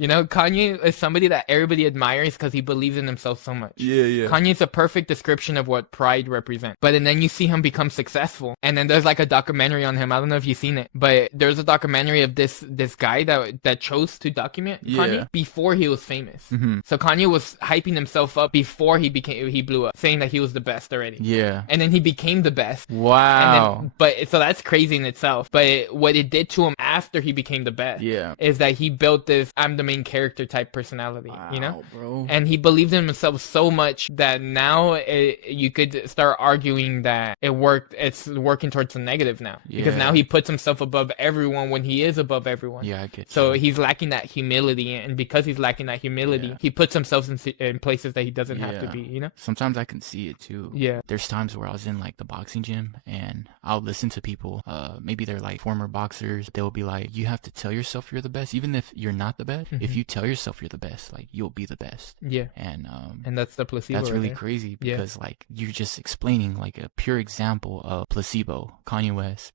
You know, Kanye is somebody that everybody admires because he believes in himself so much. Yeah. Kanye's a perfect description of what pride represents. But and then you see him become successful, and then there's like a documentary on him. I don't know if you've seen it, but there's a documentary of this guy that chose to document Kanye before he was famous. So Kanye was hyping himself up before he blew up, saying that he was the best already. Yeah. And then he became the best. Wow. So that's crazy in itself. But what it did to him after he became the best is that he built this I'm the main character type personality, you know? Bro. And he believed in himself so much that now you could start arguing that it's working towards the negative now. Because now he puts himself above everyone when he is above everyone. Yeah, I get you. So he's lacking that humility, and because he's lacking that humility, he puts himself in places that he doesn't have to be, you know? Sometimes I can see it too. Yeah. There's times where I was in like the boxing gym and I'll listen to people, maybe they're like former boxers. They'll be like, you have to tell yourself you're the best, even if you're not the best. If you tell yourself you're the best, like you'll be the best. Yeah. And that's the placebo. That's really there. crazy because like you're just explaining like a pure example of placebo. Kanye West,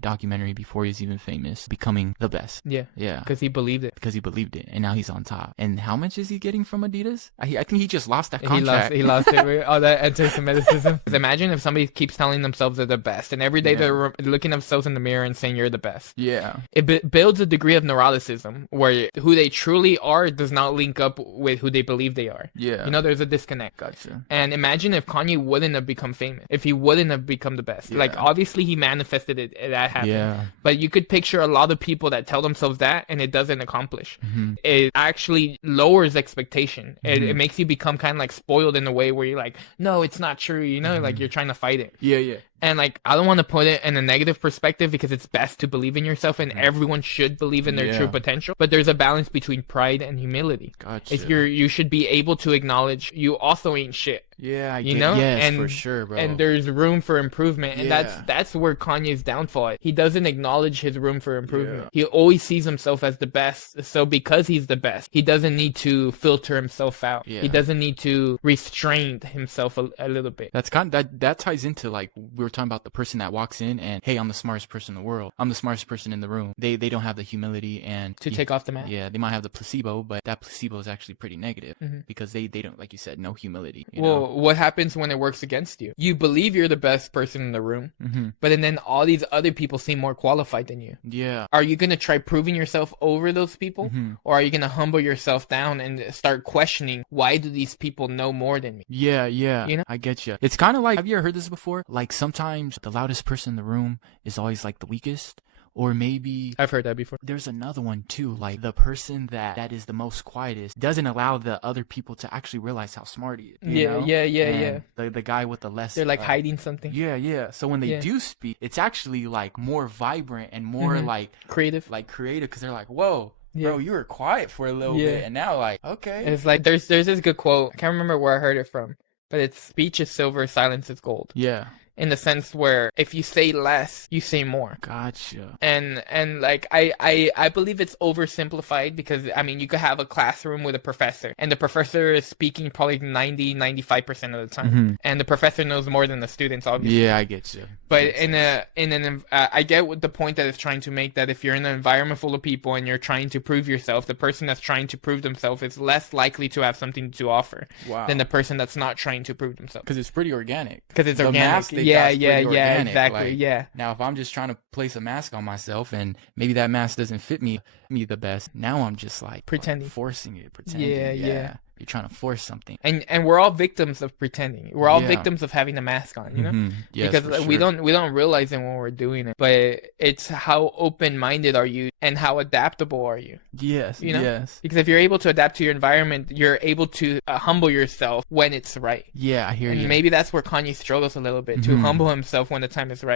documentary before he's even famous, becoming the best. Yeah. Yeah. Because he believed it. And now he's on top. And how much is he getting from Adidas? I think he just lost that contract. He lost it. All that anti-Semitism. Imagine if somebody keeps telling themselves they're the best, and every day they're looking at themselves in the mirror and saying you're the best. Yeah. It builds a degree of neuroticism where who they truly are does not link up with who they believe they are. Yeah. You know, there's a disconnect. Gotcha. And imagine if Kanye wouldn't have become famous, if he wouldn't have become the best. Like, obviously he manifested it, that happened. Yeah. But you could picture a lot of people that tell themselves that and it doesn't accomplish. It actually lowers expectation. It makes you become kind of like spoiled in a way where you're like, no, it's not true. You know, like you're trying to fight it. Yeah. And like, I don't want to put it in a negative perspective because it's best to believe in yourself and everyone should believe in their true potential. But there's a balance between pride and humility. Gotcha. If you should be able to acknowledge you also ain't shit. Yeah, you know, yes, for sure, bro. And there's room for improvement, and that's where Kanye's downfall is. He doesn't acknowledge his room for improvement. He always sees himself as the best. So because he's the best, he doesn't need to filter himself out. He doesn't need to restrain himself a little bit. That's that ties into like we were talking about the person that walks in and hey, I'm the smartest person in the world. I'm the smartest person in the room. They don't have the humility and to take off the mask. Yeah, they might have the placebo, but that placebo is actually pretty negative because they don't, like you said, no humility. You know? Well, what happens when it works against you? You believe you're the best person in the room, but then all these other people seem more qualified than you. Yeah. Are you going to try proving yourself over those people? Or are you going to humble yourself down and start questioning, why do these people know more than me? Yeah. You know? I get you. It's kind of like, have you ever heard this before? Like sometimes the loudest person in the room is always like the weakest. Or maybe I've heard that before. There's another one too, like the person that is the most quietest doesn't allow the other people to actually realize how smart he is. Yeah. The guy with the less they're like hiding something. Yeah. So when they do speak, it's actually like more vibrant and more like creative. Because they're like, whoa. Bro, you were quiet for a little bit, and now like, okay. It's like there's this good quote. I can't remember where I heard it from, but it's speech is silver, silence is gold. Yeah. In the sense where if you say less, you say more. Gotcha. And like I believe it's oversimplified because I mean you could have a classroom with a professor and the professor is speaking probably 95% of the time, and the professor knows more than the students, obviously. Yeah, I get you. But I get what the point that it's trying to make, that if you're in an environment full of people and you're trying to prove yourself, the person that's trying to prove themselves is less likely to have something to offer than the person that's not trying to prove themselves. Because it's pretty organic. Because it's organic. Yeah, exactly. Like, yeah. Now, if I'm just trying to place a mask on myself and maybe that mask doesn't fit me the best, now I'm just like pretending, forcing it, pretending. Yeah. You're trying to force something. And we're all victims of pretending. We're all victims of having a mask on, you know? Yes, because we don't realize it when we're doing it. But it's how open-minded are you and how adaptable are you? Yes, you know? Yes. Because if you're able to adapt to your environment, you're able to humble yourself when it's right. Yeah, I hear you. And maybe that's where Kanye struggles a little bit, to humble himself when the time is right.